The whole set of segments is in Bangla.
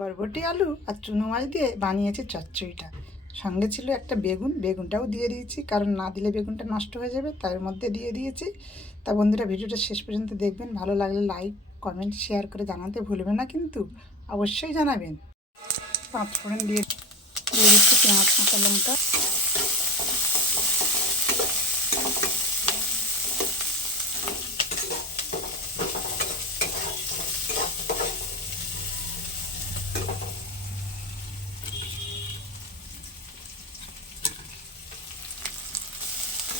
বরবটি আলু আর চুনো মাছ দিয়ে বানিয়েছি চচ্চড়িটা। সঙ্গে ছিল একটা বেগুন, বেগুনটাও দিয়ে দিয়েছি। কারণ না দিলে বেগুনটা নষ্ট হয়ে যাবে, তার মধ্যে দিয়ে দিয়েছি। তা বন্ধুরা, ভিডিওটা শেষ পর্যন্ত দেখবেন। ভালো লাগলে লাইক, কমেন্ট, শেয়ার করে জানাতে ভুলবে না কিন্তু অবশ্যই জানাবেন। পাঁচ ফোড়ন দিয়ে দিয়ে দিচ্ছি পেঁয়াজ, কাঁচা লঙ্কা।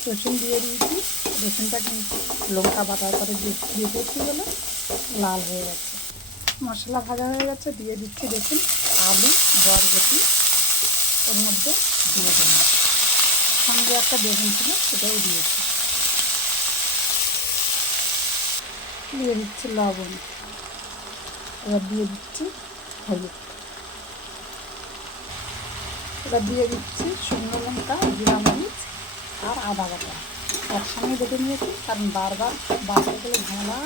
রসুন দিয়ে দিয়েছি। রসুনটা কিন্তু লঙ্কা বাটার দিয়ে দিয়ে দিয়েছি বলে লাল হয়ে গেছে। মশলা ভাজা হয়ে গেছে, দিয়ে দিচ্ছি দেখুন আলু, বরবটি ওর মধ্যে দিয়ে দিলাম। সঙ্গে একটা বেগুন ছিল, সেটাও দিয়েছি। দিয়ে দিচ্ছি লবণ। এবার দিয়ে দিচ্ছি হলুদ। এবার দিয়ে দিচ্ছি শুকনো লঙ্কা, জিরা, মরিচ আর আদা বাটা। একসঙ্গে বেটে নিয়েছি, কারণ বারবার বাছতে গেলে ঝামেলা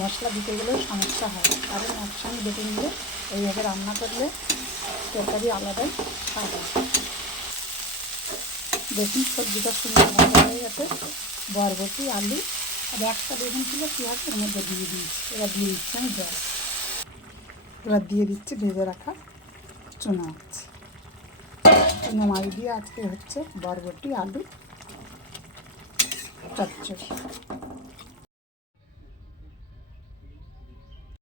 মশলা দিতে গেলেও সমস্যা হয়। কারণ একসঙ্গে বেটে নিলে এইভাবে রান্না করলে তরকারি আলাদাই হয়। দেখুন সবজিটা সুন্দর ভাজা হয়ে গেছে। বরবটি, আলু, আর একটা বেগুন ছিল পেঁয়াজ, এর মধ্যে দিয়ে দিয়েছি। এবার দিয়ে দিচ্ছি আমি জল। এবার দিয়ে দিচ্ছি ভেজে রাখা চুনা মাছ। চুনো মাছ দিয়ে আজকে হচ্ছে বরবটি, আলু 这就是